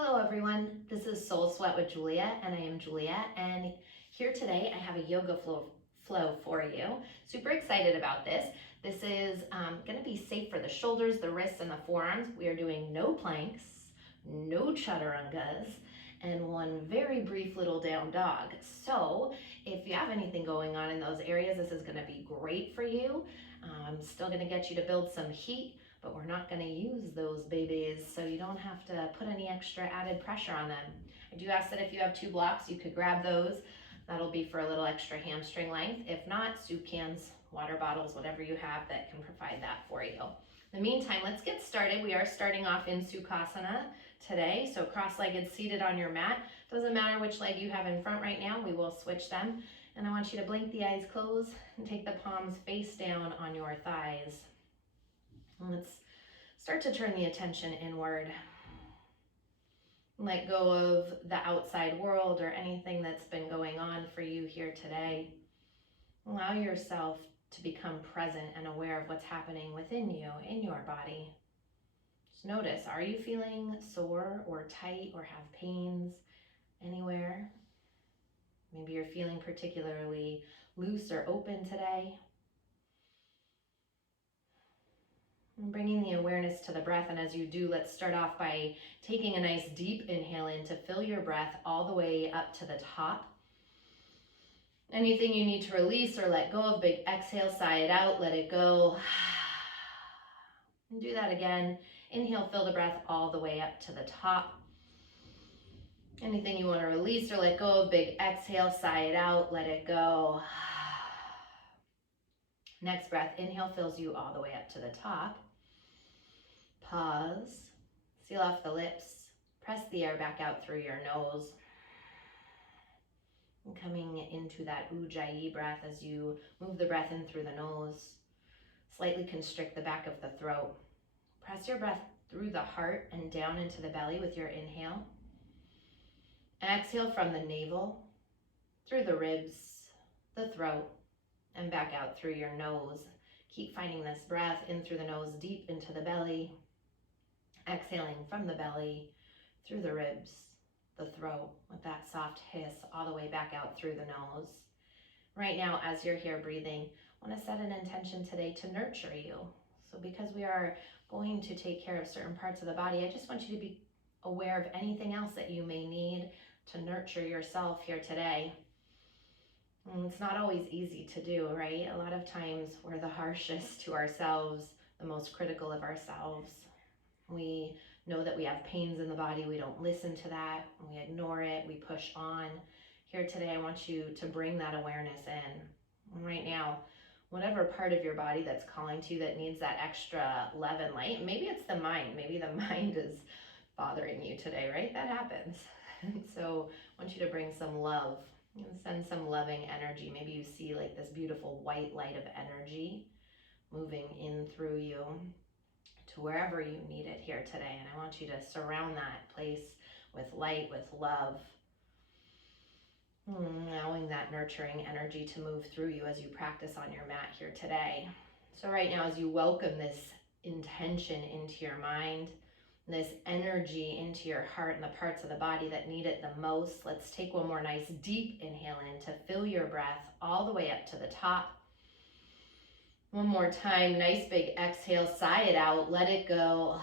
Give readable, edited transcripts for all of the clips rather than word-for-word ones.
Hello everyone, this is Soul Sweat with Julia, and I am Julia, and here today I have a yoga flow for you. Super excited about this. This is going to be safe for the shoulders, the wrists, and the forearms. We are doing no planks, no chaturangas, and one very brief little down dog. So if you have anything going on in those areas, this is going to be great for you. I'm still going to get you to build some heat, but we're not going to use those babies, so you don't have to put any extra added pressure on them. I do ask that if you have 2 blocks, you could grab those. That'll be for a little extra hamstring length. If not, soup cans, water bottles, whatever you have that can provide that for you. In the meantime, let's get started. We are starting off in Sukhasana today, so cross-legged seated on your mat. Doesn't matter which leg you have in front right now, we will switch them. And I want you to blink the eyes closed and take the palms face down on your thighs. Let's start to turn the attention inward. Let go of the outside world or anything that's been going on for you here today. Allow yourself to become present and aware of what's happening within you, in your body. Just notice, are you feeling sore or tight or have pains anywhere? Maybe you're feeling particularly loose or open today. Bringing the awareness to the breath, and as you do, let's start off by taking a nice deep inhale in to fill your breath all the way up to the top. Anything you need to release or let go of, big exhale, sigh it out, let it go. And do that again. Inhale, fill the breath all the way up to the top. Anything you want to release or let go of, big exhale, sigh it out, let it go. Next breath, inhale fills you all the way up to the top. Pause, seal off the lips, press the air back out through your nose. And coming into that Ujjayi breath as you move the breath in through the nose, slightly constrict the back of the throat. Press your breath through the heart and down into the belly with your inhale. Exhale from the navel, through the ribs, the throat, and back out through your nose. Keep finding this breath in through the nose, deep into the belly. Exhaling from the belly, through the ribs, the throat, with that soft hiss all the way back out through the nose. Right now, as you're here breathing, I want to set an intention today to nurture you. So because we are going to take care of certain parts of the body, I just want you to be aware of anything else that you may need to nurture yourself here today. And it's not always easy to do, right? A lot of times we're the harshest to ourselves, the most critical of ourselves. We know that we have pains in the body. We don't listen to that. We ignore it. We push on. Here today, I want you to bring that awareness in. And right now, whatever part of your body that's calling to you that needs that extra love and light, maybe it's the mind. Maybe the mind is bothering you today, right? That happens. And so I want you to bring some love and send some loving energy. Maybe you see like this beautiful white light of energy moving in through you to wherever you need it here today. And I want you to surround that place with light, with love, allowing that nurturing energy to move through you as you practice on your mat here today. So right now, as you welcome this intention into your mind, this energy into your heart and the parts of the body that need it the most, let's take one more nice deep inhale in to fill your breath all the way up to the top. One more time, nice big exhale, sigh it out, let it go.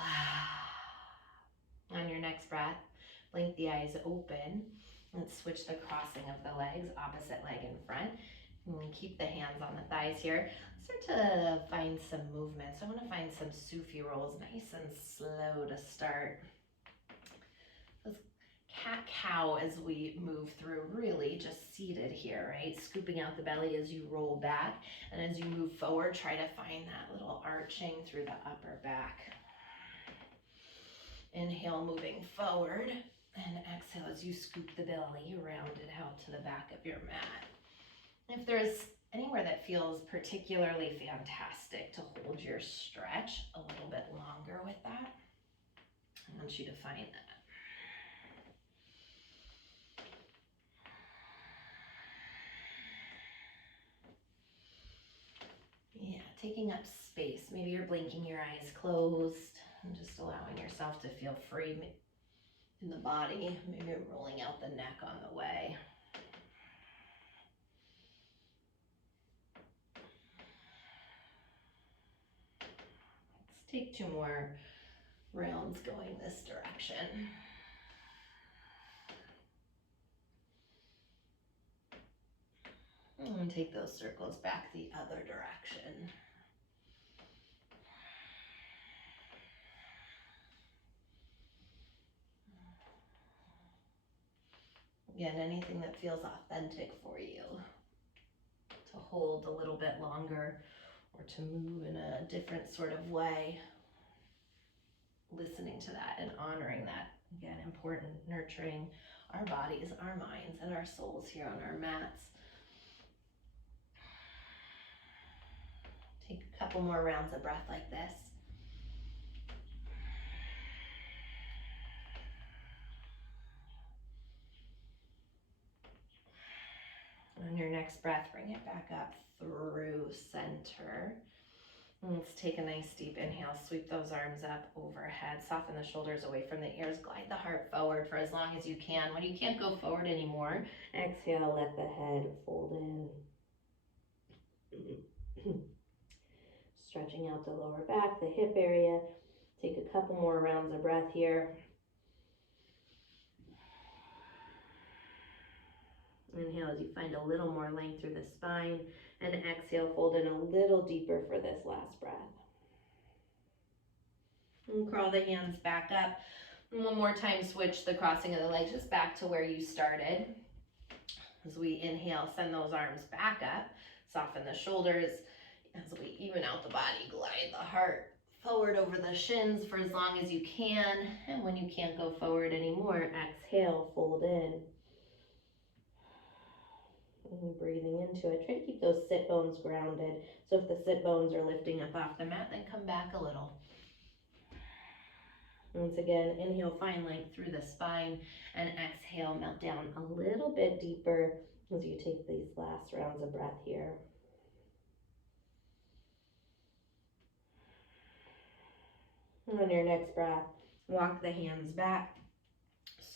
On your next breath, blink the eyes open. Let's switch the crossing of the legs, opposite leg in front. And keep the hands on the thighs here. Start to find some movement. So I want to find some Sufi rolls, nice and slow to start. This cat-cow as we move through, really just seated here, right? Scooping out the belly as you roll back. And as you move forward, try to find that little arching through the upper back. Inhale, moving forward. And exhale as you scoop the belly, round it out to the back of your mat. If there's anywhere that feels particularly fantastic to hold your stretch a little bit longer with that, I want you to find that. Yeah, taking up space. Maybe you're blinking your eyes closed and just allowing yourself to feel free. in the body, maybe rolling out the neck on the way. Let's take 2 more rounds going this direction. And take those circles back the other direction. Again, anything that feels authentic for you, to hold a little bit longer or to move in a different sort of way. Listening to that and honoring that. Again, important, nurturing our bodies, our minds, and our souls here on our mats. Take a couple more rounds of breath like this. On your next breath, bring it back up through center. And let's take a nice deep inhale, sweep those arms up overhead, soften the shoulders away from the ears, glide the heart forward for as long as you can. When you can't go forward anymore, exhale, let the head fold in. Stretching out the lower back, the hip area. Take a couple more rounds of breath here. Inhale as you find a little more length through the spine, and exhale, fold in a little deeper for this last breath. And crawl the hands back up. And one more time, switch the crossing of the legs just back to where you started. As we inhale, send those arms back up, soften the shoulders. As we even out the body, glide the heart forward over the shins for as long as you can. And when you can't go forward anymore, exhale, fold in. And breathing into it. Try to keep those sit bones grounded. So if the sit bones are lifting up off the mat, then come back a little. Once again, inhale, find length through the spine, and exhale, melt down a little bit deeper as you take these last rounds of breath here. And on your next breath, walk the hands back,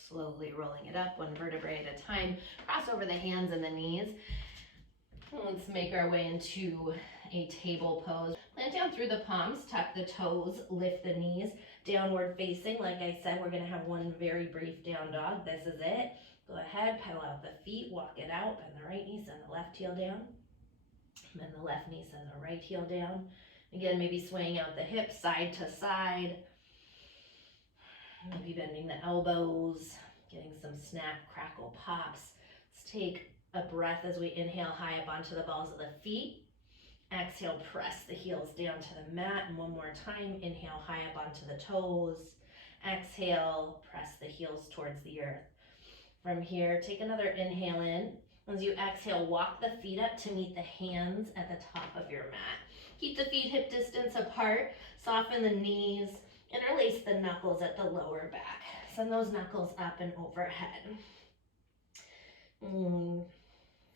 slowly rolling it up 1 vertebrae at a time. Cross over the hands and the knees. Let's make our way into a table pose. Plant down through the palms, tuck the toes, lift the knees, downward facing. Like I said, we're gonna have one very brief down dog. This is it. Go ahead, pedal out the feet, walk it out, bend the right knee, send the left heel down. Bend the left knee, send the right heel down. Again, maybe swaying out the hips side to side. Maybe bending the elbows, getting some snap, crackle, pops. Let's take a breath as we inhale high up onto the balls of the feet. Exhale, press the heels down to the mat. And one more time, inhale high up onto the toes. Exhale, press the heels towards the earth. From here, take another inhale in. As you exhale, walk the feet up to meet the hands at the top of your mat. Keep the feet hip distance apart. Soften the knees. Interlace the knuckles at the lower back. Send those knuckles up and overhead.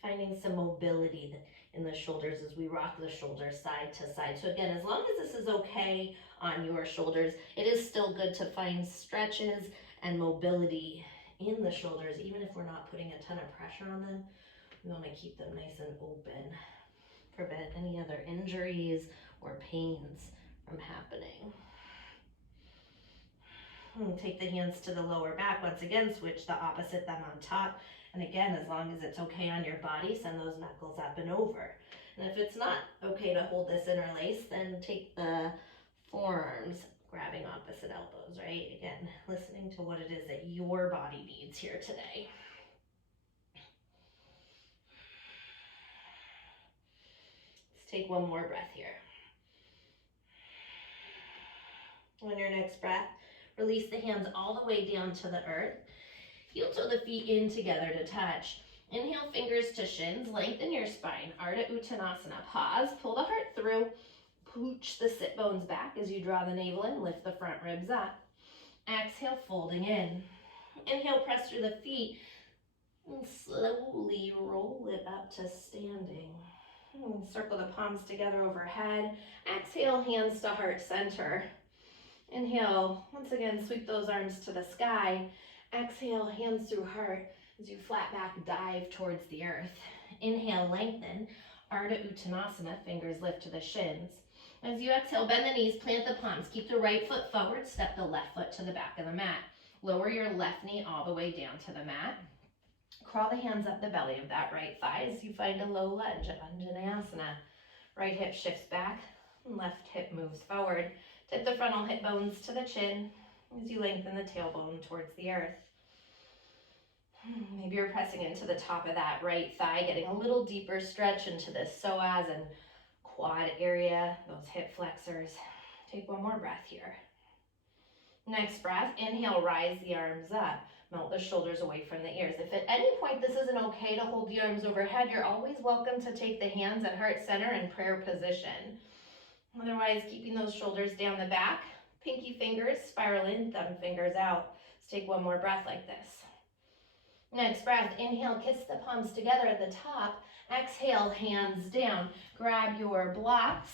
Finding some mobility in the shoulders as we rock the shoulders side to side. So again, as long as this is okay on your shoulders, it is still good to find stretches and mobility in the shoulders, even if we're not putting a ton of pressure on them. We want to keep them nice and open. Prevent any other injuries or pains from happening. Take the hands to the lower back. Once again, switch the opposite thumb on top. And again, as long as it's okay on your body, send those knuckles up and over. And if it's not okay to hold this interlace, then take the forearms, grabbing opposite elbows, right? Again, listening to what it is that your body needs here today. Let's take one more breath here. On your next breath, release the hands all the way down to the earth. Heel toe the feet in together to touch. Inhale, fingers to shins, lengthen your spine. Ardha Uttanasana. Pause, pull the heart through. Pooch the sit bones back as you draw the navel in, lift the front ribs up. Exhale, folding in. Inhale, press through the feet. And slowly roll it up to standing. Circle the palms together overhead. Exhale, hands to heart center. Inhale, once again, sweep those arms to the sky. Exhale, hands through heart as you flat back dive towards the earth. Inhale, lengthen. Ardha Uttanasana, fingers lift to the shins. As you exhale, bend the knees, plant the palms. Keep the right foot forward, step the left foot to the back of the mat. Lower your left knee all the way down to the mat. Crawl the hands up the belly of that right thigh as you find a low lunge, Anjaneyasana. Right hip shifts back, left hip moves forward. Tip the frontal hip bones to the chin as you lengthen the tailbone towards the earth. Maybe you're pressing into the top of that right thigh, getting a little deeper stretch into the psoas and quad area, those hip flexors. Take one more breath here. Next breath, inhale, rise the arms up. Melt the shoulders away from the ears. If at any point this isn't okay to hold the arms overhead, you're always welcome to take the hands at heart center in prayer position. Otherwise, keeping those shoulders down the back, pinky fingers spiral in, thumb fingers out. Let's take one more breath like this. Next breath, inhale, kiss the palms together at the top. Exhale, hands down. Grab your blocks.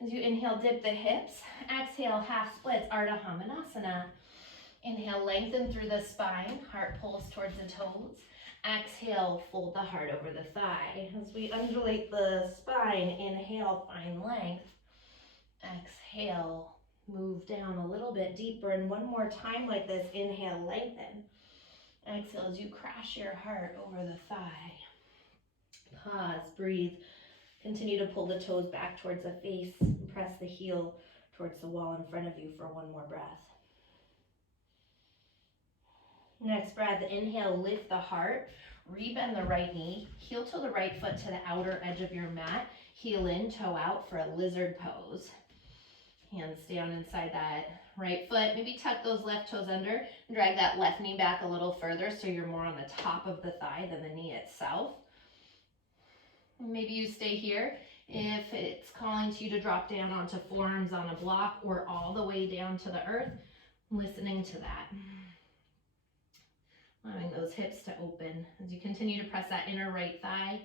As you inhale, dip the hips. Exhale, half splits, Ardha Hamanasana. Inhale, lengthen through the spine. Heart pulls towards the toes. Exhale, fold the heart over the thigh. As we undulate the spine, inhale, find length. Exhale, move down a little bit deeper. And one more time like this, inhale, lengthen. Exhale as you crash your heart over the thigh. Pause, breathe. Continue to pull the toes back towards the face and press the heel towards the wall in front of you for one more breath. Next breath, inhale, lift the heart, rebend the right knee, heel toe the right foot to the outer edge of your mat, heel in, toe out for a lizard pose. Hands down inside that right foot. Maybe tuck those left toes under and drag that left knee back a little further so you're more on the top of the thigh than the knee itself. Maybe you stay here if it's calling to you to drop down onto forearms on a block or all the way down to the earth, listening to that. Allowing those hips to open as you continue to press that inner right thigh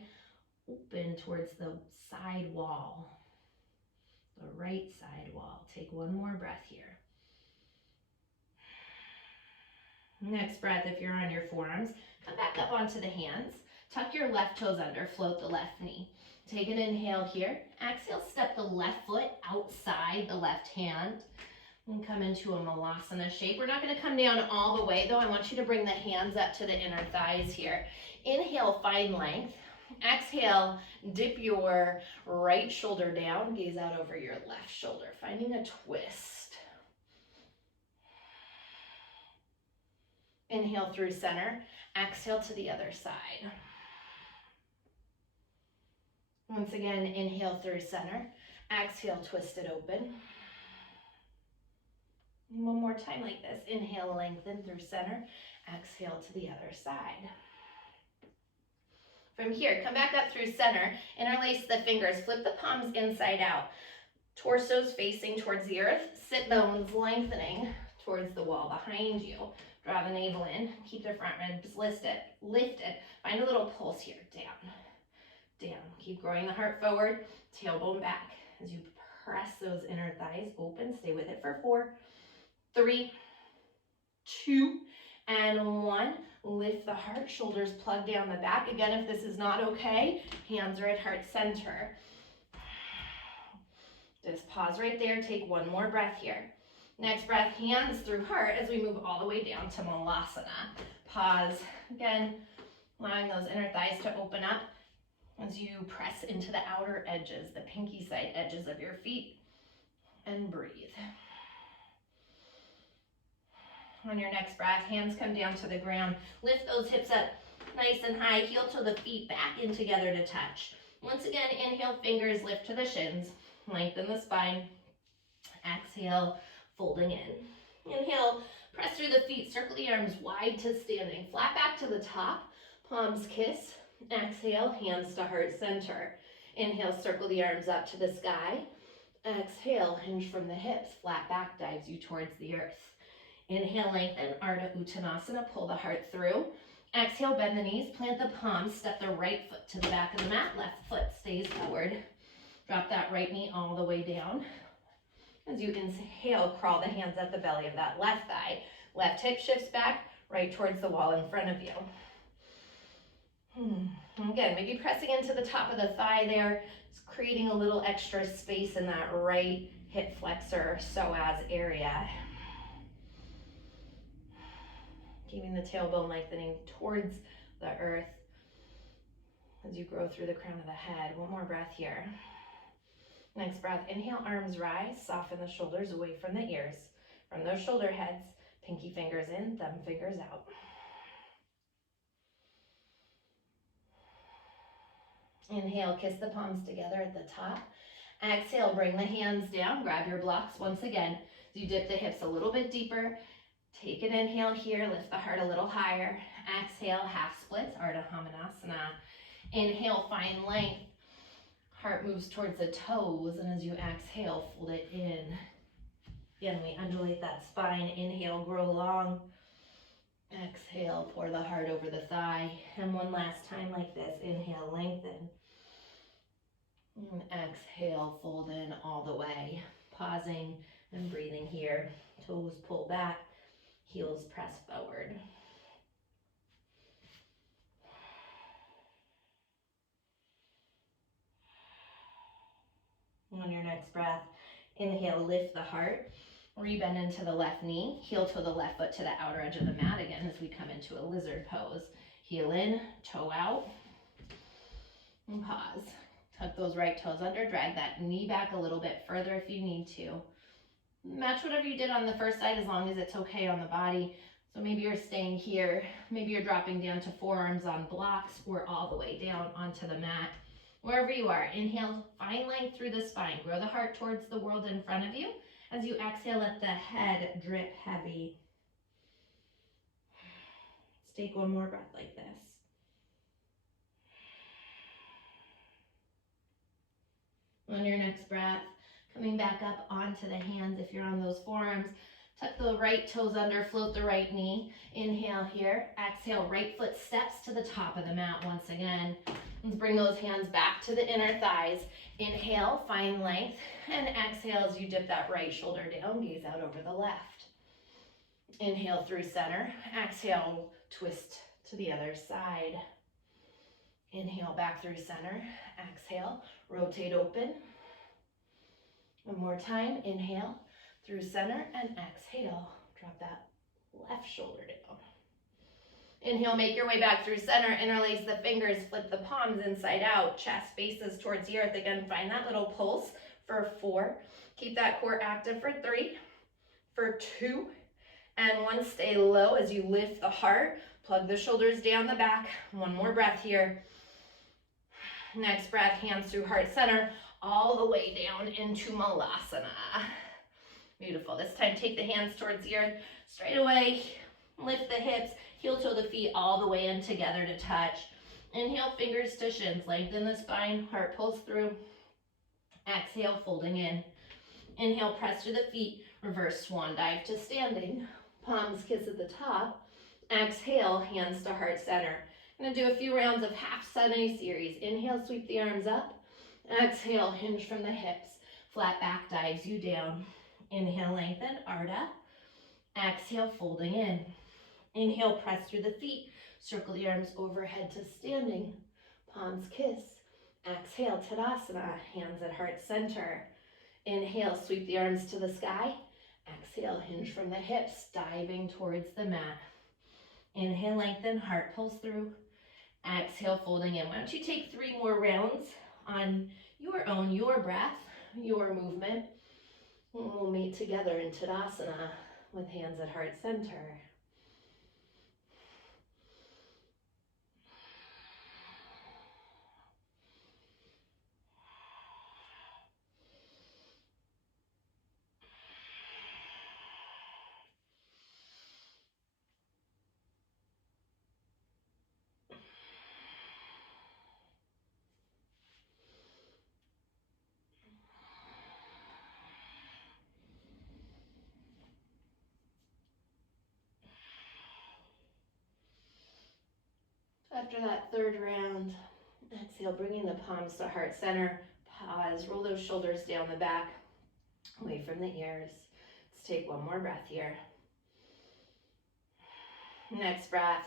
open towards the side wall, the right side wall. Take one more breath here. Next breath, if you're on your forearms, come back up onto the hands. Tuck your left toes under, float the left knee. Take an inhale here. Exhale, step the left foot outside the left hand and come into a malasana shape. We're not going to come down all the way though. I want you to bring the hands up to the inner thighs here. Inhale, find length. Exhale, dip your right shoulder down, gaze out over your left shoulder, finding a twist. Inhale through center, exhale to the other side. Once again, inhale through center, exhale, twist it open. One more time like this. Inhale, lengthen through center, exhale to the other side. From here, come back up through center, interlace the fingers, flip the palms inside out, torsos facing towards the earth, sit bones lengthening towards the wall behind you. Draw the navel in, keep the front ribs lifted. Find a little pulse here, down, down. Keep growing the heart forward, tailbone back. As you press those inner thighs open, stay with it for 4, 3, 2, and 1. Lift the heart, shoulders plug down the back. Again, if this is not okay, hands are at heart center. Just pause right there, take one more breath here. Next breath, hands through heart as we move all the way down to malasana. Pause, again, allowing those inner thighs to open up as you press into the outer edges, the pinky side edges of your feet, and breathe. On your next breath, hands come down to the ground. Lift those hips up nice and high. Heel toe the feet back in together to touch. Once again, inhale, fingers lift to the shins. Lengthen the spine. Exhale, folding in. Inhale, press through the feet. Circle the arms wide to standing. Flat back to the top. Palms kiss. Exhale, hands to heart center. Inhale, circle the arms up to the sky. Exhale, hinge from the hips. Flat back dives you towards the earth. Inhale, lengthen, Ardha Uttanasana, pull the heart through. Exhale, bend the knees, plant the palms, step the right foot to the back of the mat, left foot stays forward. Drop that right knee all the way down. As you inhale, crawl the hands at the belly of that left thigh. Left hip shifts back, right towards the wall in front of you. Again, maybe pressing into the top of the thigh there, just creating a little extra space in that right hip flexor psoas area. Keeping the tailbone lengthening towards the earth as you grow through the crown of the head. One more breath here. Next breath, inhale, arms rise, soften the shoulders away from the ears. From those shoulder heads, pinky fingers in, thumb fingers out. Inhale, kiss the palms together at the top. Exhale, bring the hands down, grab your blocks once again. As you dip the hips a little bit deeper, take an inhale here, lift the heart a little higher. Exhale, half splits, Ardha Hamanasana. Inhale, find length. Heart moves towards the toes, and as you exhale, fold it in. Again, we undulate that spine. Inhale, grow long. Exhale, pour the heart over the thigh. And one last time like this. Inhale, lengthen. And exhale, fold in all the way. Pausing and breathing here. Toes pull back, heels press forward. On your next breath, inhale, lift the heart. Rebend into the left knee, heel to the left foot to the outer edge of the mat again as we come into a lizard pose. Heel in, toe out, and pause. Tuck those right toes under, drag that knee back a little bit further if you need to. Match whatever you did on the first side as long as it's okay on the body. So maybe you're staying here, maybe you're dropping down to forearms on blocks or all the way down onto the mat. Wherever you are, inhale, find length through the spine. Grow the heart towards the world in front of you. As you exhale, let the head drip heavy. Let's take one more breath like this. On your next breath, coming back up onto the hands if you're on those forearms. Tuck the right toes under, float the right knee. Inhale here. Exhale, right foot steps to the top of the mat once again. Let's bring those hands back to the inner thighs. Inhale, find length. And exhale as you dip that right shoulder down, gaze out over the left. Inhale through center. Exhale, twist to the other side. Inhale back through center. Exhale, rotate open. One more time. Inhale through center and exhale. Drop that left shoulder down. Inhale, make your way back through center. Interlace the fingers, flip the palms inside out. Chest faces towards the earth. Again, find that little pulse for 4. Keep that core active for 3, for 2, and 1. Stay low as you lift the heart. Plug the shoulders down the back. One more breath here. Next breath, hands through heart center, all the way down into Malasana. Beautiful. This time, take the hands towards the earth. Straight away, lift the hips, heel toe the feet all the way in together to touch. Inhale, fingers to shins. Lengthen the spine, heart pulls through. Exhale, folding in. Inhale, press through the feet. Reverse swan dive to standing. Palms kiss at the top. Exhale, hands to heart center. I'm going to do a few rounds of half sunny series. Inhale, sweep the arms up. Exhale, hinge from the hips. Flat back dives you down. Inhale, lengthen, Ardha. Exhale, folding in. Inhale, press through the feet. Circle the arms overhead to standing. Palms kiss. Exhale, Tadasana, hands at heart center. Inhale, sweep the arms to the sky. Exhale, hinge from the hips, diving towards the mat. Inhale, lengthen, heart pulls through. Exhale, folding in. Why don't you take 3 more rounds on your own, your breath, your movement. We'll meet together in Tadasana with hands at heart center. After that 3rd round, exhale, bringing the palms to heart center. Pause, roll those shoulders down the back, away from the ears. Let's take one more breath here. Next breath,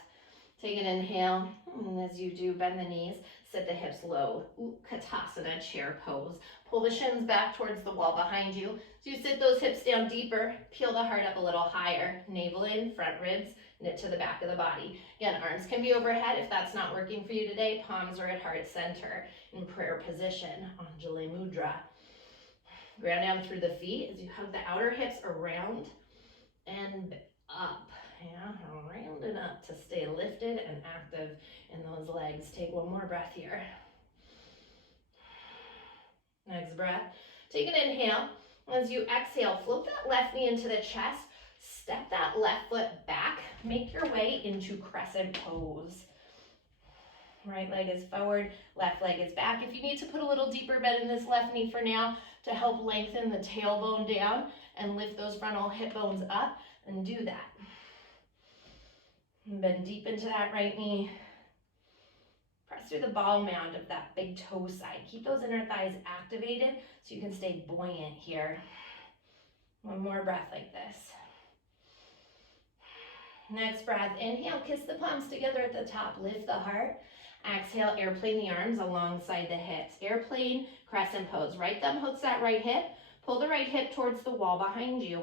take an inhale, and as you do, bend the knees, sit the hips low, Utkatasana, chair pose. Pull the shins back towards the wall behind you. So you sit those hips down deeper, peel the heart up a little higher, navel in, front ribs, knit to the back of the body. Again, arms can be overhead if that's not working for you today. Palms are at heart center in prayer position, Anjali Mudra. Ground down through the feet as you hug the outer hips around and up. Yeah, around and up to stay lifted and active in those legs. Take one more breath here. Next breath, take an inhale. As you exhale, float that left knee into the chest. Step that left foot back. Make your way into crescent pose. Right leg is forward, left leg is back. If you need to put a little deeper bend in this left knee for now to help lengthen the tailbone down and lift those frontal hip bones up, and do that. And bend deep into that right knee. Press through the ball mound of that big toe side. Keep those inner thighs activated so you can stay buoyant here. One more breath like this. Next breath, inhale, kiss the palms together at the top, lift the heart. Exhale, airplane the arms alongside the hips. Airplane, crescent pose. Right thumb hooks that right hip. Pull the right hip towards the wall behind you.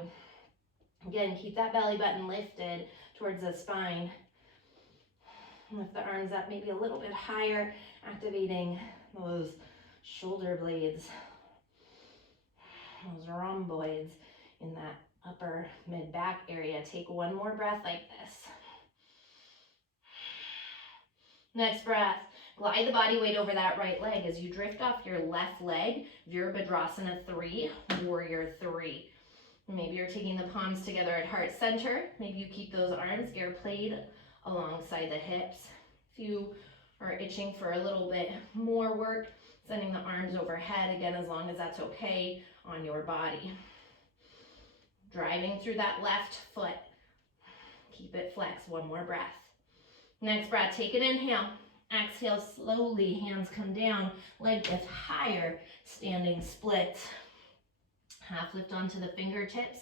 Again, keep that belly button lifted towards the spine. Lift the arms up maybe a little bit higher, activating those shoulder blades, those rhomboids in that upper mid-back area. Take one more breath like this. Next breath, glide the body weight over that right leg as you drift off your left leg, Virabhadrasana 3, Warrior 3. Maybe you're taking the palms together at heart center. Maybe you keep those arms airplaned alongside the hips. If you are itching for a little bit more work, sending the arms overhead, again, as long as that's okay on your body. Driving through that left foot. Keep it flexed, one more breath. Next breath, take an inhale. Exhale slowly, hands come down, leg lift higher, standing split. Half lift onto the fingertips.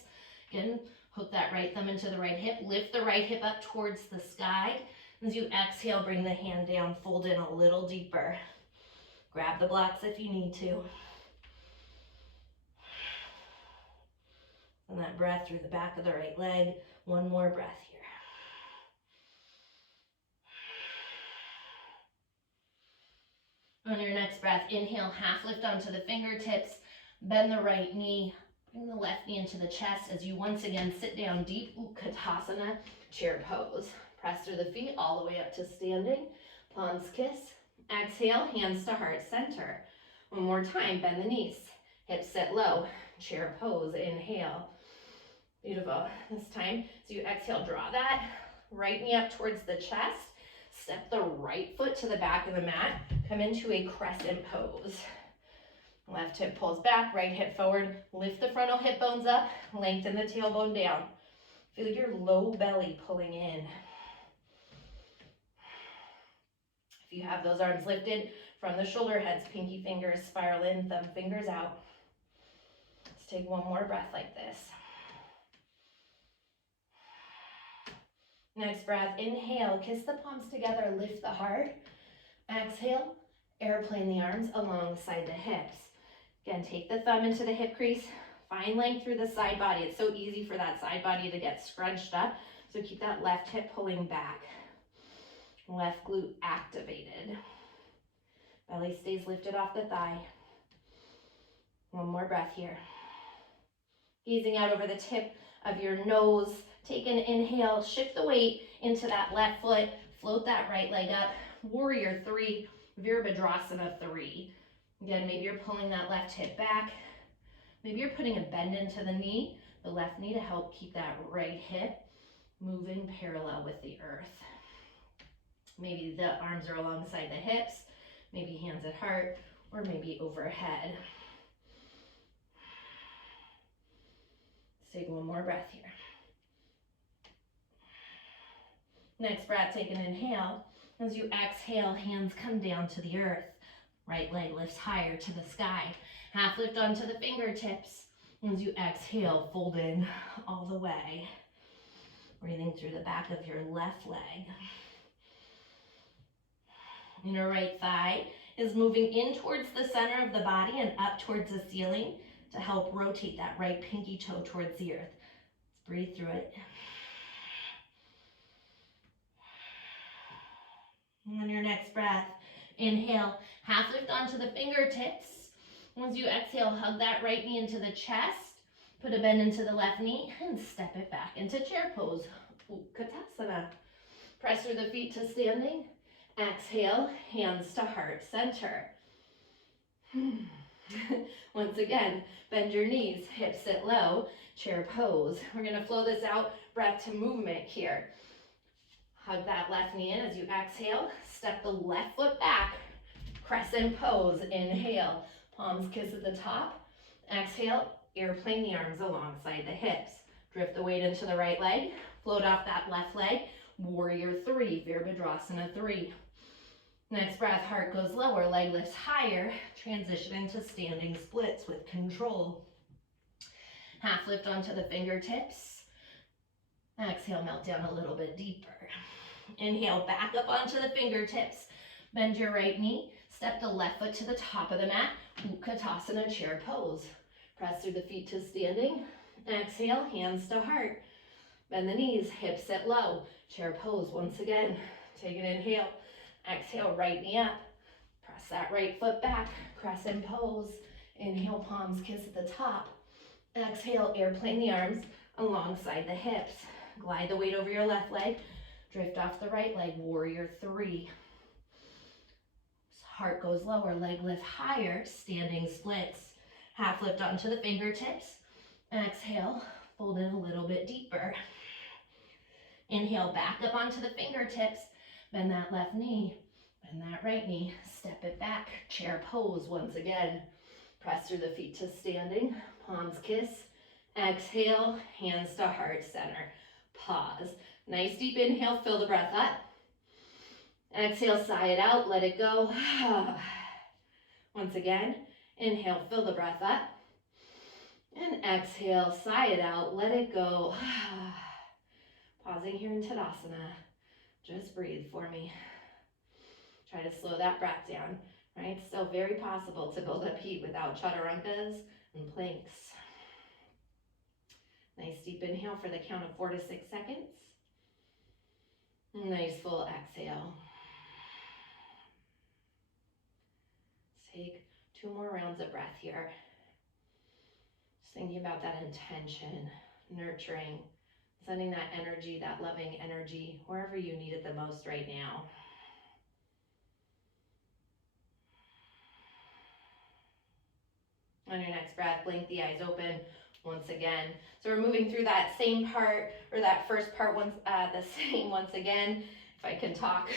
Again, hook that right thumb into the right hip. Lift the right hip up towards the sky. As you exhale, bring the hand down, fold in a little deeper. Grab the blocks if you need to. And that breath through the back of the right leg. One more breath here. On your next breath, inhale, half lift onto the fingertips. Bend the right knee. Bring the left knee into the chest as you once again sit down deep, Utkatasana, chair pose. Press through the feet all the way up to standing. Palms kiss. Exhale, hands to heart center. One more time, bend the knees. Hips sit low, chair pose, inhale. Beautiful. This time, so you exhale, draw that right knee up towards the chest. Step the right foot to the back of the mat. Come into a crescent pose. Left hip pulls back, right hip forward. Lift the frontal hip bones up, lengthen the tailbone down. Feel your low belly pulling in. If you have those arms lifted from the shoulder heads, pinky fingers spiral in, thumb fingers out. Let's take one more breath like this. Next breath, inhale, kiss the palms together, lift the heart. Exhale, airplane the arms alongside the hips. Again, take the thumb into the hip crease, find length through the side body. It's so easy for that side body to get scrunched up, so keep that left hip pulling back. Left glute activated. Belly stays lifted off the thigh. One more breath here. Gazing out over the tip of your nose, take an inhale, shift the weight into that left foot, float that right leg up. Warrior 3, Virabhadrasana 3. Again, maybe you're pulling that left hip back. Maybe you're putting a bend into the knee, the left knee, to help keep that right hip moving parallel with the earth. Maybe the arms are alongside the hips, maybe hands at heart, or maybe overhead. Let's take one more breath here. Next breath, take an inhale. As you exhale, hands come down to the earth. Right leg lifts higher to the sky. Half lift onto the fingertips. As you exhale, fold in all the way. Breathing through the back of your left leg. Inner right thigh is moving in towards the center of the body and up towards the ceiling to help rotate that right pinky toe towards the earth. Let's breathe through it. And then your next breath, inhale, half lift onto the fingertips. Once you exhale, hug that right knee into the chest, put a bend into the left knee, and step it back into chair pose, Utkatasana. Press through the feet to standing. Exhale, hands to heart center. Once again, bend your knees, hips sit low, chair pose. We're gonna flow this out, breath to movement here. Hug that left knee in as you exhale, step the left foot back, crescent pose, inhale, palms kiss at the top, exhale, airplane the arms alongside the hips. Drift the weight into the right leg, float off that left leg, warrior three, Virabhadrasana 3. Next breath, heart goes lower, leg lifts higher, transition into standing splits with control. Half lift onto the fingertips. Exhale, melt down a little bit deeper. Inhale, back up onto the fingertips. Bend your right knee, step the left foot to the top of the mat, Utkatasana chair pose. Press through the feet to standing. Exhale, hands to heart. Bend the knees, hips sit low, chair pose once again. Take an inhale. Exhale, right knee up. Press that right foot back, crescent pose. Inhale, palms kiss at the top. Exhale, airplane the arms alongside the hips. Glide the weight over your left leg. Drift off the right leg, warrior three. Heart goes lower, leg lift higher, standing splits. Half lift onto the fingertips. Exhale, fold in a little bit deeper. Inhale, back up onto the fingertips. Bend that left knee, bend that right knee, step it back, chair pose once again. Press through the feet to standing, palms kiss. Exhale, hands to heart center. Pause. Nice deep inhale, fill the breath up. Exhale, sigh it out, let it go. Once again, inhale, fill the breath up. And exhale, sigh it out, let it go. Pausing here in Tadasana. Just breathe for me. Try to slow that breath down, right? Still very possible to build up heat without chaturangas and planks. Nice deep inhale for the count of 4 to 6 seconds. Nice full exhale. Let's take 2 more rounds of breath here. Just thinking about that intention, nurturing, sending that energy, that loving energy, wherever you need it the most right now. On your next breath, blink the eyes open once again. So we're moving through that same part, or that first part once again, if I can talk.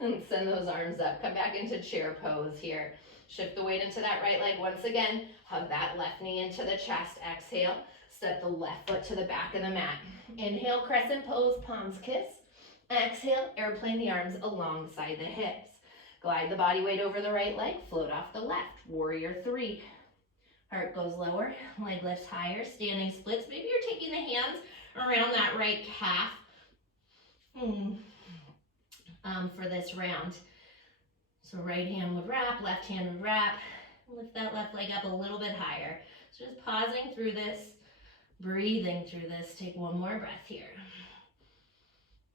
And send those arms up. Come back into chair pose here. Shift the weight into that right leg once again. Hug that left knee into the chest. Exhale. Step the left foot to the back of the mat. Inhale, crescent pose, palms kiss. Exhale, airplane the arms alongside the hips. Glide the body weight over the right leg, float off the left. Warrior three. Heart goes lower, leg lifts higher, standing splits. Maybe you're taking the hands around that right calf for this round. So right hand would wrap, left hand would wrap. Lift that left leg up a little bit higher. So just pausing through this, breathing through this. Take one more breath here.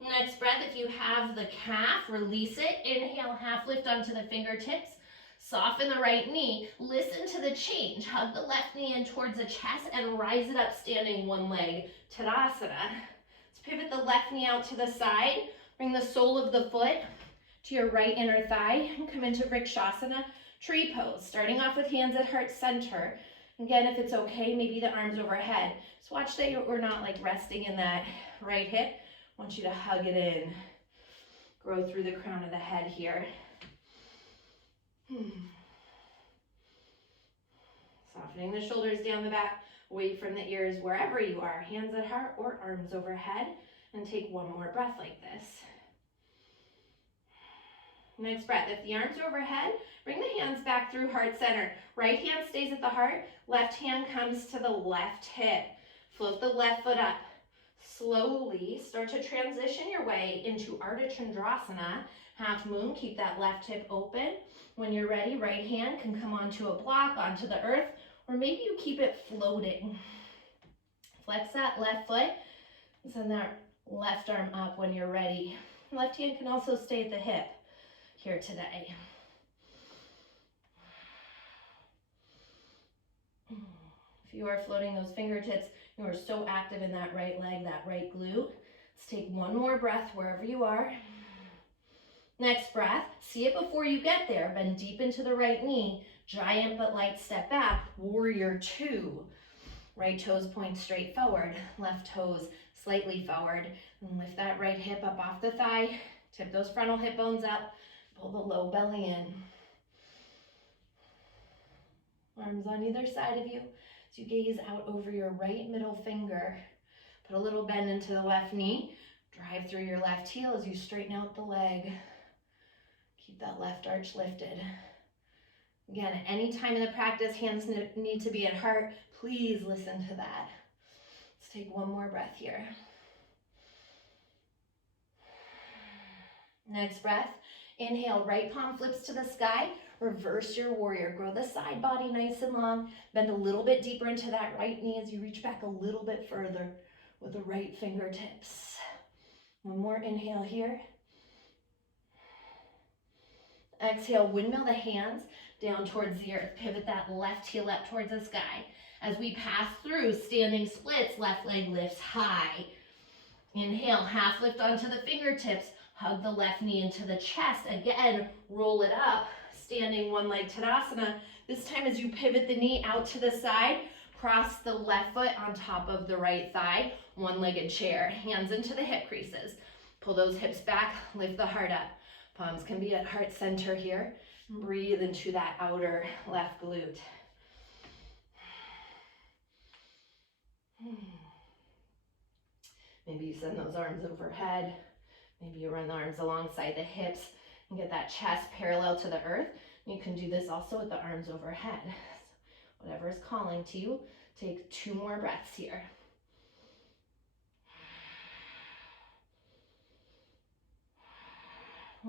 Next breath, if you have the calf, release it. Inhale, half lift onto the fingertips. Soften the right knee. Listen to the change. Hug the left knee in towards the chest and rise it up, standing one leg. Tadasana. Let's pivot the left knee out to the side. Bring the sole of the foot to your right inner thigh and come into Vrikshasana, tree pose. Starting off with hands at heart center. Again, if it's okay, maybe the arms overhead. Just watch that we're not like resting in that right hip. I want you to hug it in. Grow through the crown of the head here. Softening the shoulders down the back, away from the ears, wherever you are. Hands at heart or arms overhead. And take one more breath like this. Next breath. If the arms are overhead, bring the hands back through heart center. Right hand stays at the heart. Left hand comes to the left hip. Float the left foot up. Slowly start to transition your way into Ardha Chandrasana, half moon. Keep that left hip open. When you're ready, right hand can come onto a block, onto the earth, or maybe you keep it floating. Flex that left foot, send that left arm up when you're ready. Left hand can also stay at the hip here today. If you are floating those fingertips, you are so active in that right leg, that right glute. Let's take one more breath wherever you are. Next breath, see it before you get there. Bend deep into the right knee. Giant but light step back. Warrior two. Right toes point straight forward. Left toes slightly forward. And lift that right hip up off the thigh. Tip those frontal hip bones up. Pull the low belly in. Arms on either side of you. As you gaze out over your right middle finger. Put a little bend into the left knee. Drive through your left heel as you straighten out the leg. Keep that left arch lifted. Again, anytime in the practice, hands need to be at heart. Please listen to that. Let's take one more breath here. Next breath, inhale, right palm flips to the sky. Reverse your warrior. Grow the side body nice and long. Bend a little bit deeper into that right knee as you reach back a little bit further with the right fingertips. One more inhale here. Exhale, windmill the hands down towards the earth. Pivot that left heel up towards the sky. As we pass through standing splits, left leg lifts high. Inhale, half lift onto the fingertips. Hug the left knee into the chest. Again, roll it up. Standing one leg Tadasana. This time as you pivot the knee out to the side, cross the left foot on top of the right thigh. One-legged chair. Hands into the hip creases. Pull those hips back. Lift the heart up. Palms can be at heart center here. Breathe into that outer left glute. Maybe you send those arms overhead. Maybe you run the arms alongside the hips and get that chest parallel to the earth. You can do this also with the arms overhead. So whatever is calling to you, take 2 more breaths here.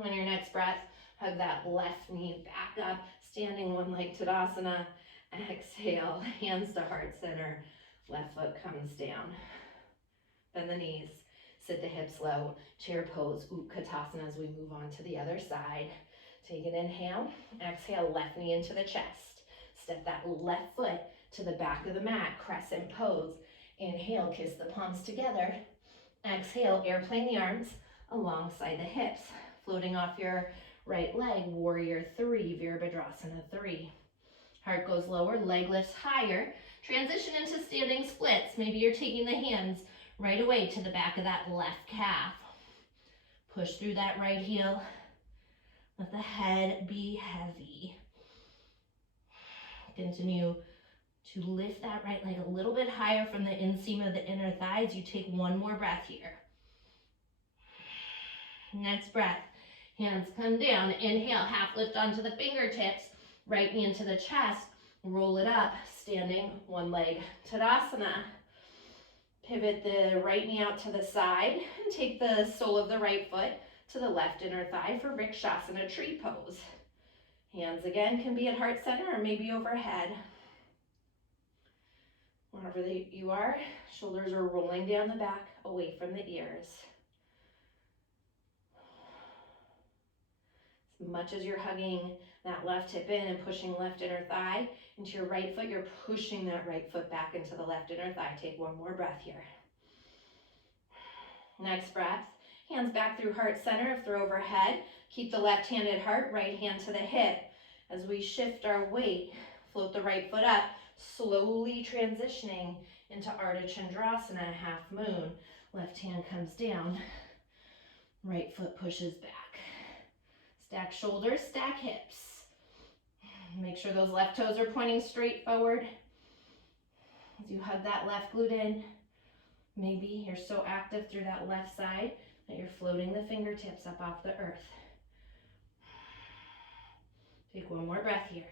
On your next breath, hug that left knee back up, standing one leg Tadasana. Exhale, hands to heart center. Left foot comes down. Bend the knees, sit the hips low. Chair pose, Utkatasana as we move on to the other side. Take an inhale. Exhale, left knee into the chest. Step that left foot to the back of the mat, crescent pose. Inhale, kiss the palms together. Exhale, airplane the arms alongside the hips. Floating off your right leg, warrior three, Virabhadrasana 3. Heart goes lower, leg lifts higher. Transition into standing splits. Maybe you're taking the hands right away to the back of that left calf. Push through that right heel. Let the head be heavy. Continue to lift that right leg a little bit higher from the inseam of the inner thighs. You take one more breath here. Next breath. Hands come down. Inhale, half lift onto the fingertips. Right knee into the chest. Roll it up. Standing one leg Tadasana. Pivot the right knee out to the side and take the sole of the right foot to the left inner thigh for Vrikshasana tree pose. Hands again can be at heart center or maybe overhead. Wherever you are, shoulders are rolling down the back away from the ears. As much as you're hugging that left hip in and pushing left inner thigh into your right foot, you're pushing that right foot back into the left inner thigh. Take one more breath here. Next breath, hands back through heart center if they're overhead. Keep the left hand at heart, right hand to the hip. As we shift our weight, float the right foot up, slowly transitioning into Ardha Chandrasana, half moon. Left hand comes down, right foot pushes back. Stack shoulders, stack hips. Make sure those left toes are pointing straight forward. As you hug that left glute in, maybe you're so active through that left side that you're floating the fingertips up off the earth. Take one more breath here.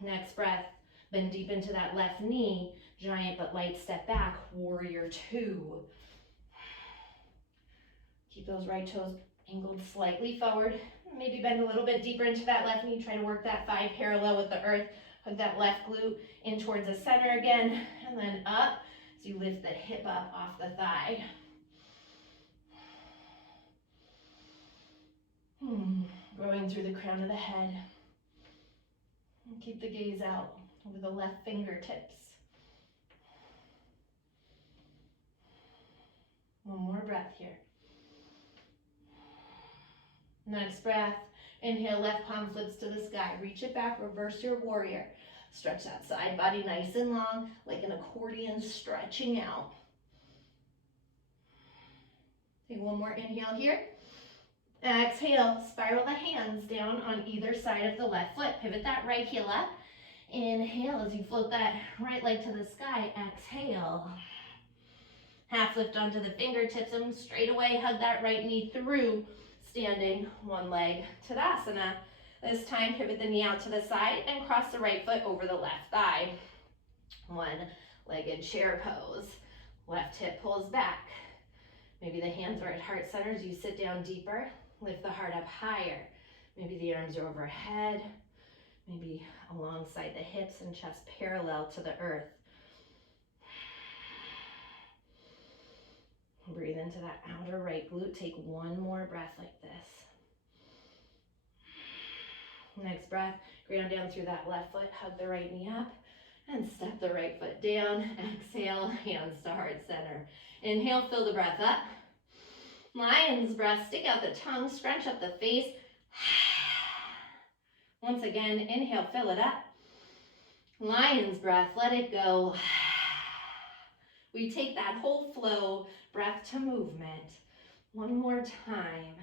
Next breath, Bend deep into that left knee, giant but light step back, warrior two. Keep those right toes angled slightly forward. Maybe bend a little bit deeper into that left knee, try to work that thigh parallel with the earth. Hug that left glute in towards the center again, and then up as you lift the hip up off the thigh. Growing through the crown of the head. And keep the gaze out over the left fingertips. One more breath here. Next breath, inhale, left palm flips to the sky. Reach it back, reverse your warrior. Stretch that side body nice and long, like an accordion stretching out. Take one more inhale here. Exhale, spiral the hands down on either side of the left foot. Pivot that right heel up. Inhale as you float that right leg to the sky. Exhale. Half lift onto the fingertips and straight away hug that right knee through. Standing one leg Tadasana. This time pivot the knee out to the side and cross the right foot over the left thigh. One-legged chair pose. Left hip pulls back. Maybe the hands are at heart center as you sit down deeper. Lift the heart up higher. Maybe the arms are overhead. Maybe alongside the hips and chest parallel to the earth. Breathe into that outer right glute. Take one more breath like this. Next breath, ground down through that left foot. Hug the right knee up and step the right foot down. Exhale, hands to heart center. Inhale, fill the breath up. Lion's breath, stick out the tongue, scrunch up the face. Once again, inhale, fill it up. Lion's breath, let it go. We take that whole flow, breath to movement. One more time.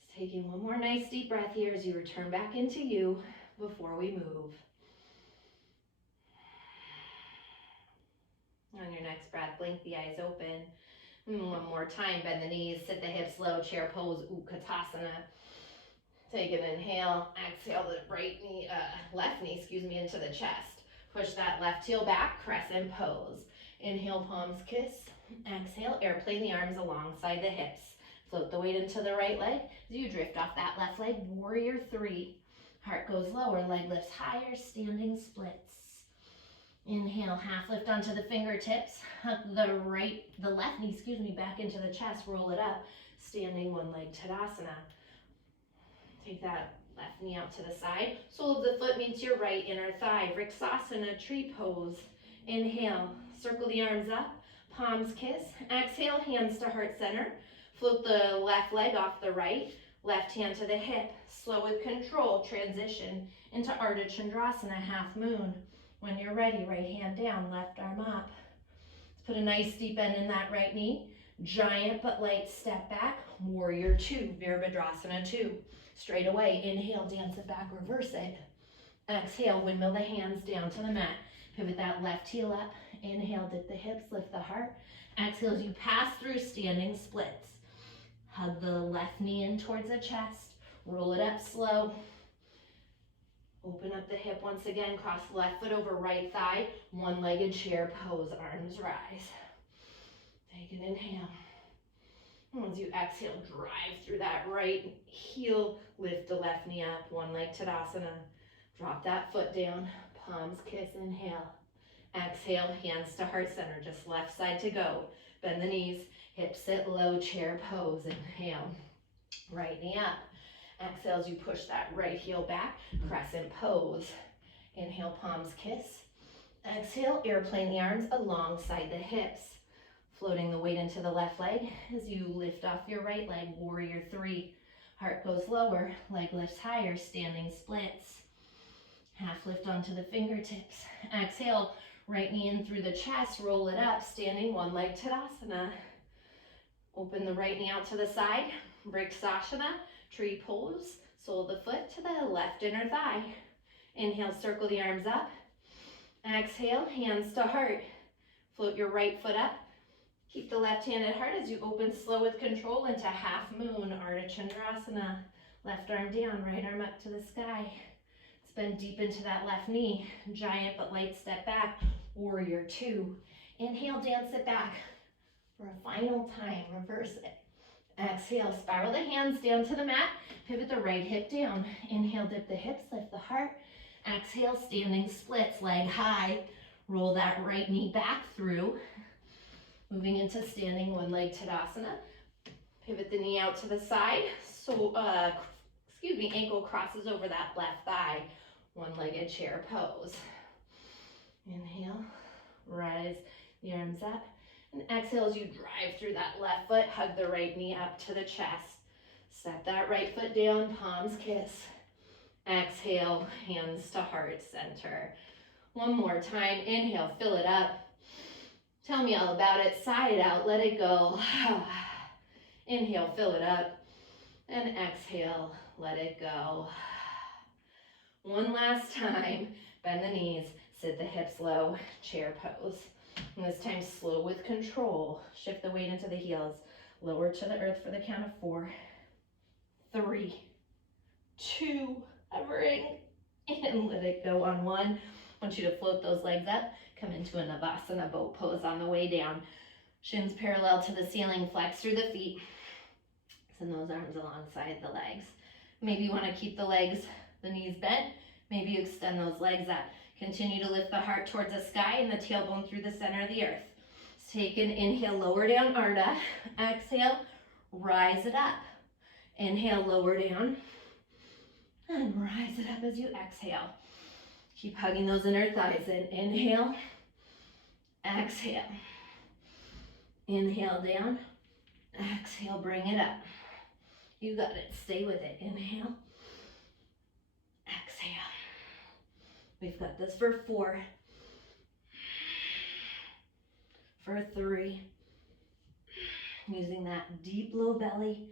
Just taking one more nice deep breath here as you return back into you before we move. On your next breath, blink the eyes open. One more time, bend the knees, sit the hips low, chair pose, Utkatasana. Take an inhale, exhale the left knee, into the chest. Push that left heel back, crescent pose. Inhale, palms kiss. Exhale, airplane the arms alongside the hips. Float the weight into the right leg. As you drift off that left leg, warrior three. Heart goes lower, leg lifts higher, standing splits. Inhale, half lift onto the fingertips. Hug the left knee, back into the chest. Roll it up, standing one leg Tadasana. Take that left knee out to the side. Sole of the foot meets your right inner thigh. Vriksasana, tree pose. Inhale, circle the arms up, palms kiss. Exhale, hands to heart center. Float the left leg off the right, left hand to the hip. Slow with control, transition into Ardha Chandrasana, half moon. When you're ready, right hand down, left arm up. Let's put a nice deep bend in that right knee. Giant but light step back, warrior two, Virabhadrasana two. Straight away, inhale, dance it back, reverse it. Exhale, windmill the hands down to the mat. Pivot that left heel up. Inhale, dip the hips, lift the heart. Exhale as you pass through standing splits. Hug the left knee in towards the chest. Roll it up slow. Open up the hip once again. Cross left foot over right thigh. One-legged chair pose, arms rise. Take an inhale. As you exhale, drive through that right heel. Lift the left knee up. One leg Tadasana. Drop that foot down. Palms kiss, inhale. Exhale, hands to heart center, just left side to go. Bend the knees, hips sit low, chair pose, inhale. Right knee up. Exhale as you push that right heel back, crescent pose. Inhale, palms kiss. Exhale, airplane the arms alongside the hips. Floating the weight into the left leg as you lift off your right leg, warrior three. Heart goes lower, leg lifts higher, standing splits. Half lift onto the fingertips. Exhale, right knee in through the chest, roll it up, standing one leg Tadasana. Open the right knee out to the side, Vriksasana, tree pose, sole of the foot to the left inner thigh. Inhale, circle the arms up. Exhale, hands to heart. Float your right foot up. Keep the left hand at heart as you open slow with control into half moon, Ardha Chandrasana. Left arm down, right arm up to the sky. Bend deep into that left knee. Giant but light step back. Warrior two. Inhale, dance it back. For a final time, reverse it. Exhale, spiral the hands down to the mat. Pivot the right hip down. Inhale, dip the hips, lift the heart. Exhale, standing splits, leg high. Roll that right knee back through. Moving into standing one leg Tadasana. Pivot the knee out to the side. So, ankle crosses over that left thigh. One-legged chair pose. Inhale, rise the arms up. And exhale as you drive through that left foot, hug the right knee up to the chest. Step that right foot down, palms kiss. Exhale, hands to heart center. One more time, inhale, fill it up. Tell me all about it, sigh it out, let it go. Inhale, fill it up. And exhale, let it go. One last time, bend the knees, sit the hips low, chair pose. And this time, slow with control. Shift the weight into the heels. Lower to the earth for the count of 4, 3, 2, hovering, and let it go on 1. I want you to float those legs up. Come into a Savasana boat pose on the way down. Shins parallel to the ceiling, flex through the feet. Send those arms alongside the legs. Maybe you want to keep the knees bent. Maybe you extend those legs up. Continue to lift the heart towards the sky and the tailbone through the center of the earth. Take an inhale, lower down, Ardha. Exhale, rise it up. Inhale, lower down. And rise it up as you exhale. Keep hugging those inner thighs in. Inhale, exhale. Inhale down, exhale, bring it up. You got it, stay with it. Inhale, exhale. We've got this for 4, for 3. Using that deep low belly,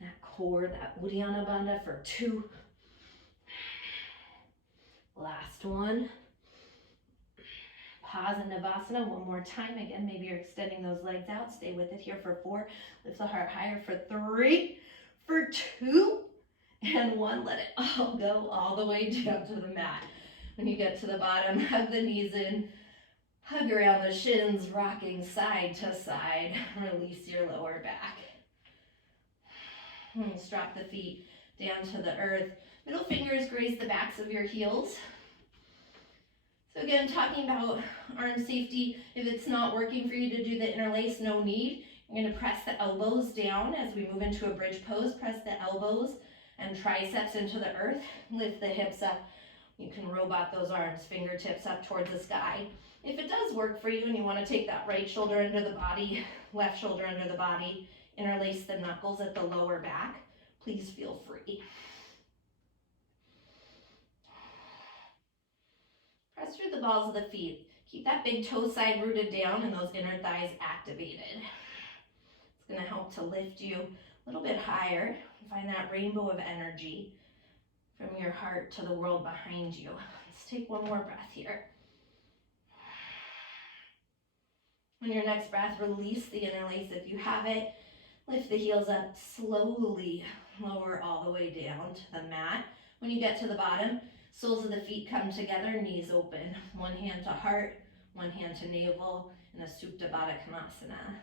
that core, that Uddiyana Bandha for 2. Last one. Pause in Navasana one more time. Again, maybe you're extending those legs out. Stay with it here for 4. Lift the heart higher for 3, for 2, and 1. Let it all go all the way down to the mat. When you get to the bottom, hug the knees in. Hug around the shins, rocking side to side. Release your lower back. And strap the feet down to the earth. Middle fingers graze the backs of your heels. So again, talking about arm safety, if it's not working for you to do the interlace, no need. You're going to press the elbows down as we move into a bridge pose. Press the elbows and triceps into the earth. Lift the hips up. You can robot those arms, fingertips up towards the sky. If it does work for you and you want to take that right shoulder under the body, left shoulder under the body, interlace the knuckles at the lower back, please feel free. Press through the balls of the feet. Keep that big toe side rooted down and those inner thighs activated. It's going to help to lift you a little bit higher. Find that rainbow of energy from your heart to the world behind you. Let's take one more breath here. On your next breath, release the interlace if you have it. Lift the heels up slowly. Lower all the way down to the mat. When you get to the bottom, soles of the feet come together, knees open. One hand to heart, one hand to navel in a Supta Baddha Konasana.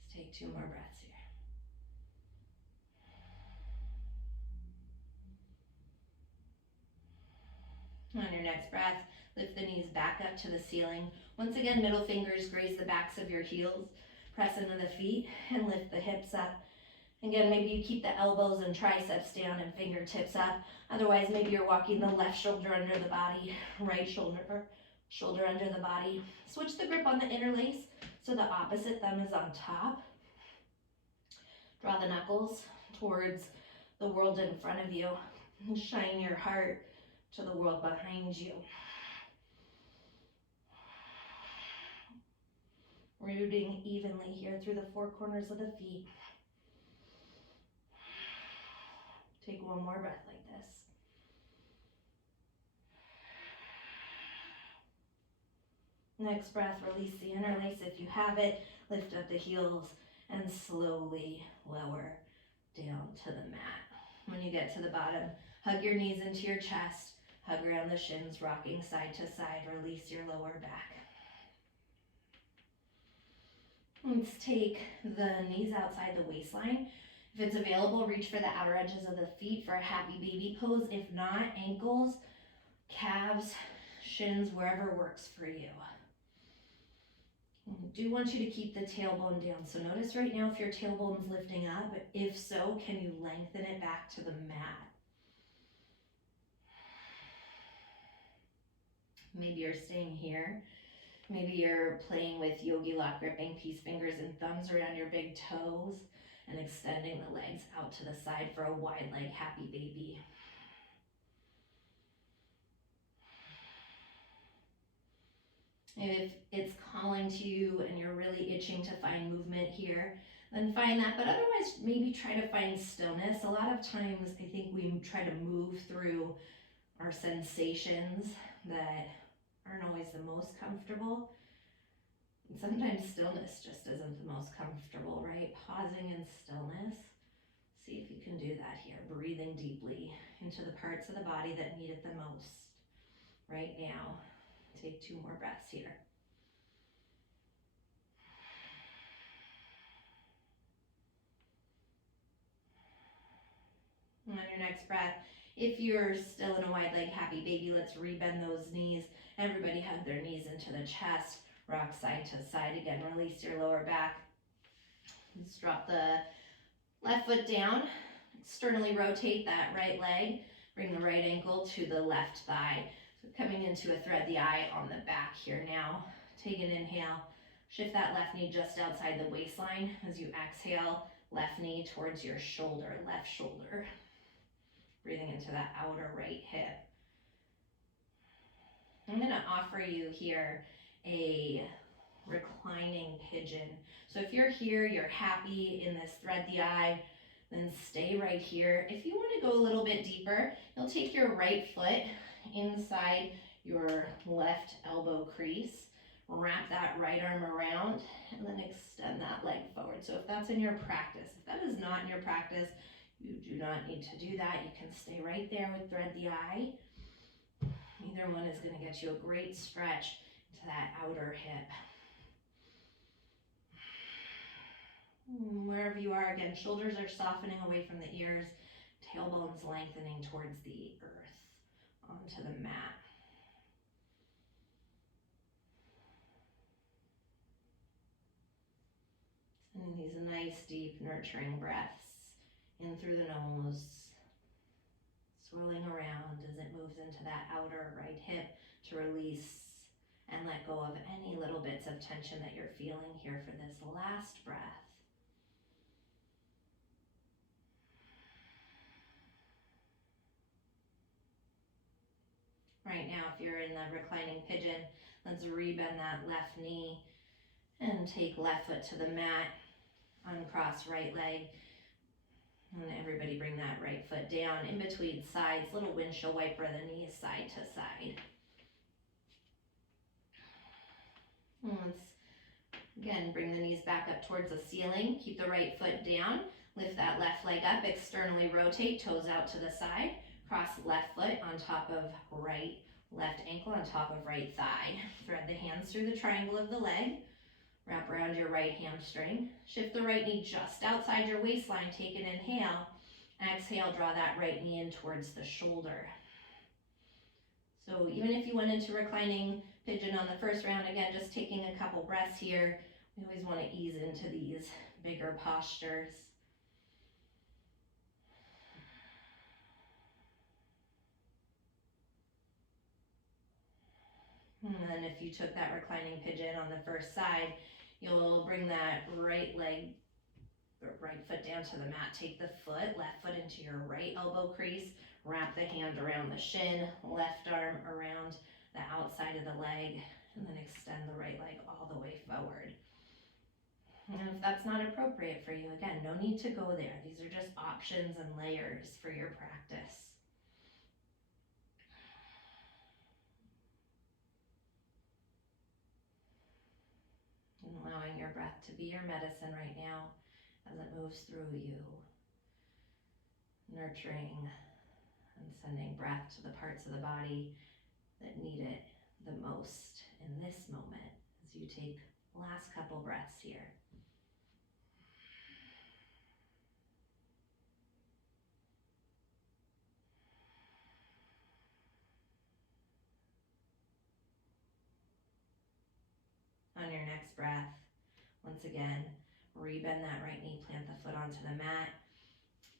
Let's take 2 more breaths here. On your next breath, lift the knees back up to the ceiling. Once again, middle fingers graze the backs of your heels. Press into the feet and lift the hips up. Again, maybe you keep the elbows and triceps down and fingertips up. Otherwise, maybe you're walking the left shoulder under the body, right shoulder under the body. Switch the grip on the interlace so the opposite thumb is on top. Draw the knuckles towards the world in front of you and shine your heart to the world behind you. Rooting evenly here through the 4 corners of the feet. Take one more breath like this. Next breath, release the interlace if you have it. Lift up the heels and slowly lower down to the mat. When you get to the bottom, hug your knees into your chest, hug around the shins, rocking side to side, release your lower back. Let's take the knees outside the waistline. If it's available, reach for the outer edges of the feet for a happy baby pose. If not, ankles, calves, shins, wherever works for you. I do want you to keep the tailbone down. So notice right now if your tailbone's lifting up. If so, can you lengthen it back to the mat? Maybe you're staying here. Maybe you're playing with yogi lock, gripping peace fingers and thumbs around your big toes and extending the legs out to the side for a wide leg happy baby. If it's calling to you and you're really itching to find movement here, then find that. But otherwise, maybe try to find stillness. A lot of times, I think we try to move through our sensations that aren't always the most comfortable. And sometimes stillness just isn't the most comfortable, right? Pausing in stillness. See if you can do that here. Breathing deeply into the parts of the body that need it the most right now. Take 2 more breaths here. And on your next breath, if you're still in a wide leg happy baby, let's rebend those knees. Everybody hug their knees into the chest. Rock side to side again. Release your lower back. Let's drop the left foot down. Externally rotate that right leg. Bring the right ankle to the left thigh. So coming into a thread the eye on the back here now. Take an inhale. Shift that left knee just outside the waistline. As you exhale, left knee towards your shoulder, left shoulder. Breathing into that outer right hip. I'm going to offer you here a reclining pigeon. So if you're here, you're happy in this thread the eye, then stay right here. If you want to go a little bit deeper, you'll take your right foot inside your left elbow crease, wrap that right arm around, and then extend that leg forward. So if that's in your practice, if that is not in your practice, you do not need to do that. You can stay right there with thread the eye. Either one is going to get you a great stretch into that outer hip. Wherever you are, again, shoulders are softening away from the ears, tailbone's lengthening towards the earth, onto the mat. Sending these nice, deep, nurturing breaths in through the nose, swirling around as it moves into that outer right hip to release and let go of any little bits of tension that you're feeling here for this last breath. Right now, if you're in the reclining pigeon, let's rebend that left knee and take left foot to the mat, uncross right leg, and everybody bring that right foot down in between sides, little windshield wiper the knees side to side. And let's, again, bring the knees back up towards the ceiling, keep the right foot down, lift that left leg up, externally rotate, toes out to the side. Cross left foot on top of right, left ankle on top of right thigh. Thread the hands through the triangle of the leg. Wrap around your right hamstring. Shift the right knee just outside your waistline. Take an inhale. Exhale, draw that right knee in towards the shoulder. So even if you went into reclining pigeon on the first round, again, just taking a couple breaths here. We always want to ease into these bigger postures. And then if you took that reclining pigeon on the first side, you'll bring that right leg, or right foot down to the mat. Take the foot, left foot into your right elbow crease. Wrap the hand around the shin, left arm around the outside of the leg, and then extend the right leg all the way forward. And if that's not appropriate for you, again, no need to go there. These are just options and layers for your practice. And allowing your breath that to be your medicine right now as it moves through you, nurturing and sending breath to the parts of the body that need it the most in this moment as you take the last couple breaths here. On your next breath, once again, rebend that right knee, plant the foot onto the mat,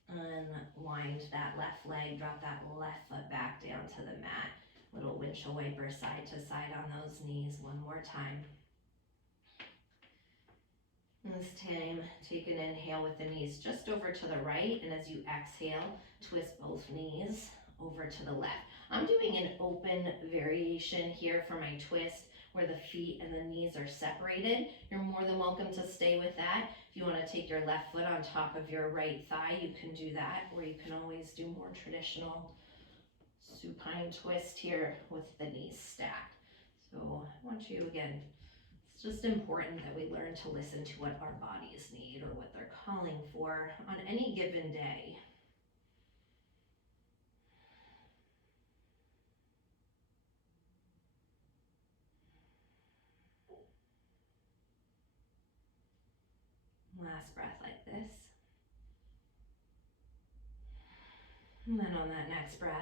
unwind that left leg, drop that left foot back down to the mat. Little windshield wiper side to side on those knees. One more time. This time, take an inhale with the knees just over to the right, and as you exhale, twist both knees over to the left. I'm doing an open variation here for my twist where the feet and the knees are separated. You're more than welcome to stay with that. If you want to take your left foot on top of your right thigh, you can do that, or you can always do more traditional supine twist here with the knees stacked. So I want you, again, it's just important that we learn to listen to what our bodies need or what they're calling for on any given day. Last breath like this. And then on that next breath,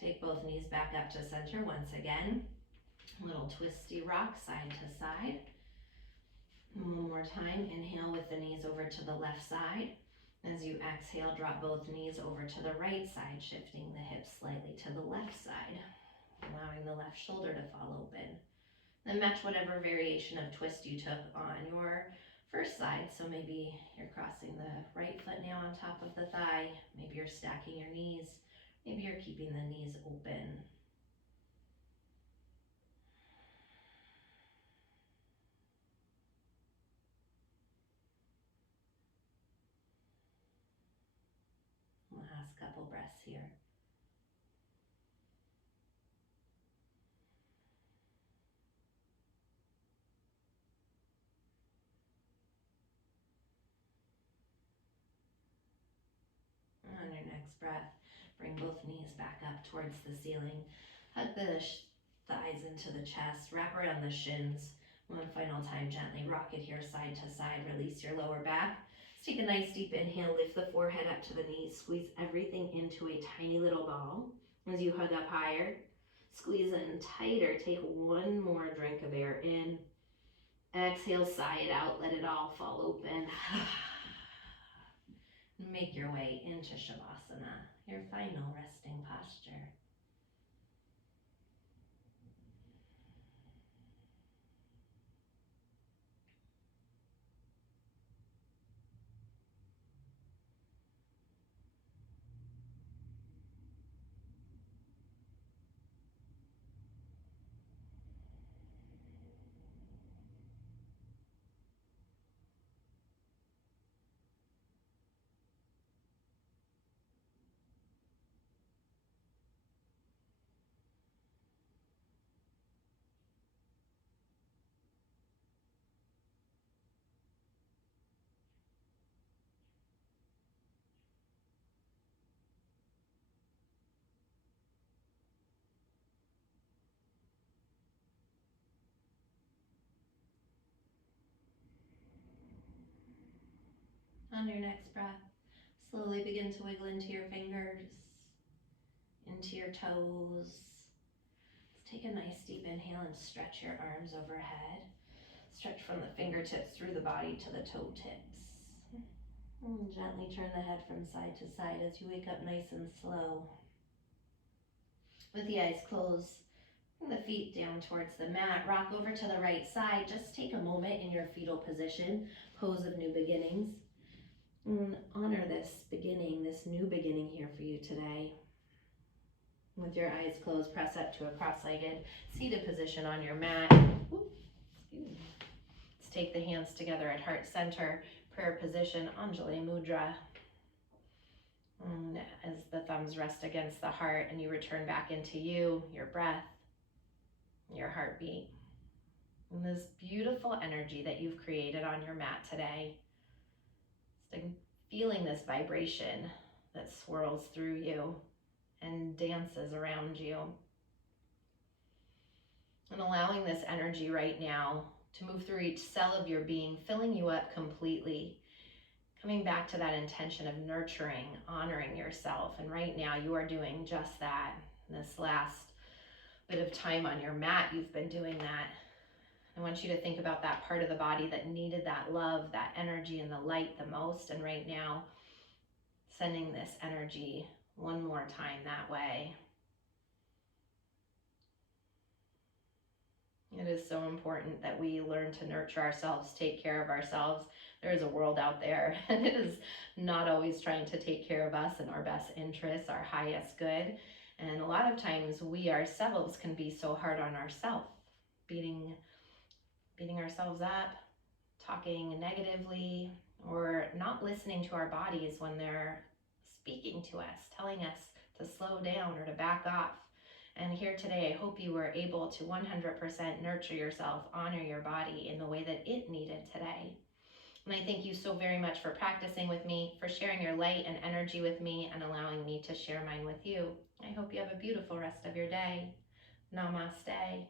take both knees back up to center once again. Little twisty rock side to side. And one more time, inhale with the knees over to the left side. As you exhale, drop both knees over to the right side, shifting the hips slightly to the left side, allowing the left shoulder to fall open. Then match whatever variation of twist you took on your first side. So maybe you're crossing the right foot now on top of the thigh. Maybe you're stacking your knees. Maybe you're keeping the knees open. Last couple breaths here. On your next breath, bring both knees back up towards the ceiling. Hug the thighs into the chest, wrap around the shins. One final time, gently rock it here side to side. Release your lower back. Let's take a nice deep inhale, lift the forehead up to the knees, squeeze everything into a tiny little ball. As you hug up higher, squeeze in tighter. Take one more drink of air in. Exhale, sigh it out, let it all fall open. Make your way into Savasana, your final resting posture. On your next breath, slowly begin to wiggle into your fingers, into your toes. Let's take a nice deep inhale and stretch your arms overhead. Stretch from the fingertips through the body to the toe tips. And gently turn the head from side to side as you wake up nice and slow. With the eyes closed, bring the feet down towards the mat. Rock over to the right side. Just take a moment in your fetal position, pose of new beginnings. And honor this beginning, this new beginning here for you today. With your eyes closed, press up to a cross-legged seated position on your mat. Let's take the hands together at heart center, prayer position, Anjali Mudra. And as the thumbs rest against the heart and you return back into you, your breath, your heartbeat. And this beautiful energy that you've created on your mat today. Just feeling this vibration that swirls through you and dances around you. And allowing this energy right now to move through each cell of your being, filling you up completely. Coming back to that intention of nurturing, honoring yourself. And right now you are doing just that. In this last bit of time on your mat, you've been doing that. I want you to think about that part of the body that needed that love, that energy, and the light the most. And right now, sending this energy one more time that way. It is so important that we learn to nurture ourselves, take care of ourselves. There is a world out there, and it is not always trying to take care of us in our best interests, our highest good. And a lot of times we ourselves can be so hard on ourselves, beating ourselves up, talking negatively, or not listening to our bodies when they're speaking to us, telling us to slow down or to back off. And here today, I hope you were able to 100% nurture yourself, honor your body in the way that it needed today. And I thank you so very much for practicing with me, for sharing your light and energy with me, and allowing me to share mine with you. I hope you have a beautiful rest of your day. Namaste.